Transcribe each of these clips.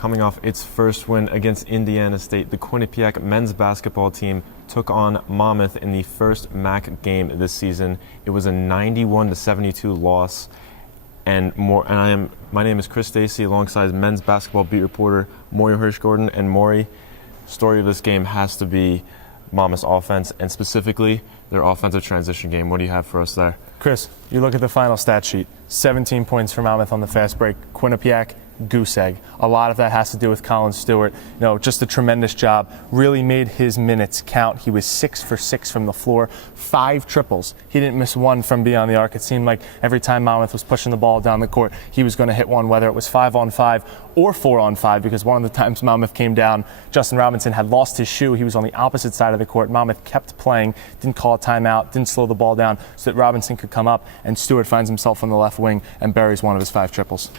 Coming off its first win against Indiana State, the Quinnipiac men's basketball team took on Monmouth in the first MAC game this season. It was a 91-72 loss. My name is Chris Dacey, alongside men's basketball beat reporter Morey Hershgordon. And Morey, story of this game has to be Monmouth's offense, and specifically their offensive transition game. What do you have for us there? Chris, you look at the final stat sheet. 17 points for Monmouth on the fast break. Quinnipiac, goose egg. A lot of that has to do with Colin Stewart. Just a tremendous job. Really made his minutes count. He was 6 for 6 from the floor, 5 triples. He didn't miss one from beyond the arc. It seemed like every time Monmouth was pushing the ball down the court, he was going to hit one, whether it was 5-on-5 or 4-on-5, because one of the times Monmouth came down, Justin Robinson had lost his shoe. He was on the opposite side of the court. Monmouth kept playing, didn't call a timeout, didn't slow the ball down so that Robinson could come up, and Stewart finds himself on the left wing and buries one of his 5 triples.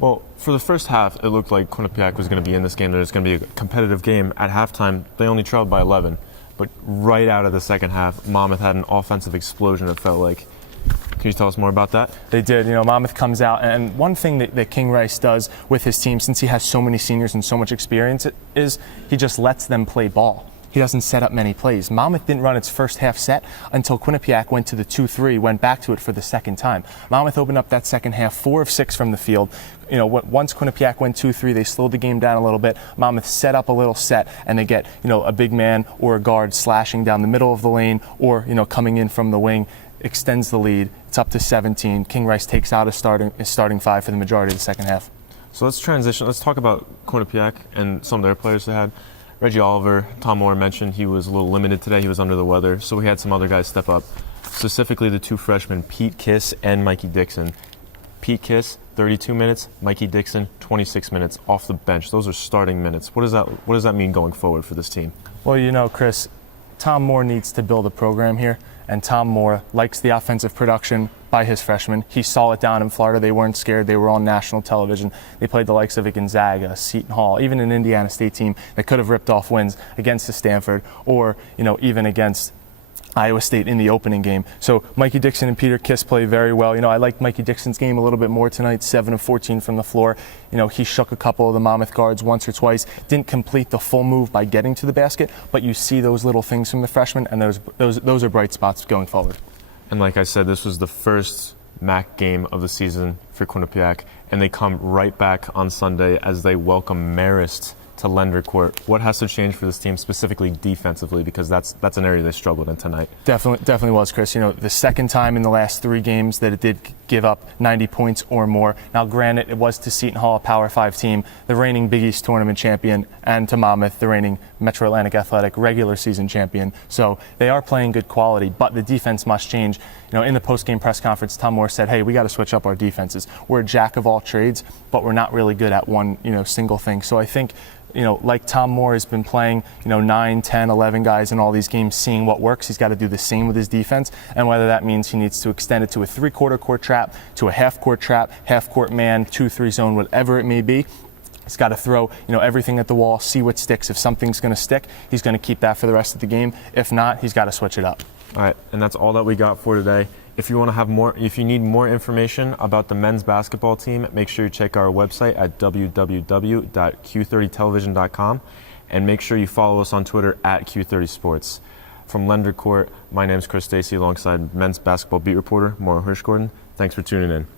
Well, for the first half, it looked like Quinnipiac was going to be in this game. There was going to be a competitive game. At halftime, they only trailed by 11. But right out of the second half, Monmouth had an offensive explosion, it felt like. Can you tell us more about that? They did. Monmouth comes out, and one thing that King Rice does with his team, since he has so many seniors and so much experience, is he just lets them play ball. He doesn't set up many plays. Monmouth didn't run its first half set until Quinnipiac went to the 2-3, went back to it for the second time. Monmouth opened up that second half 4 of 6 from the field. Once Quinnipiac went 2-3, they slowed the game down a little bit. Monmouth set up a little set, and they get, a big man or a guard slashing down the middle of the lane, or, coming in from the wing, extends the lead. It's up to 17. King Rice takes out his starting 5 for the majority of the second half. So let's transition. Let's talk about Quinnipiac and some of their players they had. Reggie Oliver, Tom Moore mentioned he was a little limited today. He was under the weather, so we had some other guys step up, specifically the 2 freshmen, Pete Kiss and Mikey Dixon. Pete Kiss, 32 minutes. Mikey Dixon, 26 minutes off the bench. Those are starting minutes. What does that mean going forward for this team? Well, Chris, Tom Moore needs to build a program here, and Tom Moore likes the offensive production by his freshmen. He saw it down in Florida. They weren't scared. They were on national television. They played the likes of a Gonzaga, Seton Hall, even an Indiana State team that could have ripped off wins against the Stanford, or even against Iowa State in the opening game. So Mikey Dixon and Peter Kiss play very well. I liked Mikey Dixon's game a little bit more tonight, 7 of 14 from the floor. He shook a couple of the Monmouth guards once or twice, didn't complete the full move by getting to the basket, but you see those little things from the freshmen, and those are bright spots going forward. And like I said, this was the first MAC game of the season for Quinnipiac, and they come right back on Sunday as they welcome Marist to Lender Court. What has to change for this team, specifically defensively, because that's an area they struggled in tonight? Definitely was, Chris. The second time in the last 3 games that it did give up 90 points or more. Now, granted, it was to Seton Hall, a Power 5 team, the reigning Big East tournament champion, and to Monmouth, the reigning Metro Atlantic Athletic regular season champion. So they are playing good quality, but the defense must change. In the post-game press conference, Tom Moore said, hey, we got to switch up our defenses. We're a jack of all trades, but we're not really good at one, single thing. So I think, like Tom Moore has been playing, 9, 10, 11 guys in all these games, seeing what works. He's got to do the same with his defense, and whether that means he needs to extend it to a 3/4 court trap, to a half-court trap, half-court man, 2-3 zone, whatever it may be. He's got to throw, everything at the wall, see what sticks. If something's going to stick, he's going to keep that for the rest of the game. If not, he's got to switch it up. All right, and that's all that we got for today. If you want to have more, if you need more information about the men's basketball team, make sure you check our website at www.q30television.com, and make sure you follow us on Twitter at Q30Sports. From Lender Court, my name is Chris Dacey, alongside men's basketball beat reporter Morey Hershgordon. Thanks for tuning in.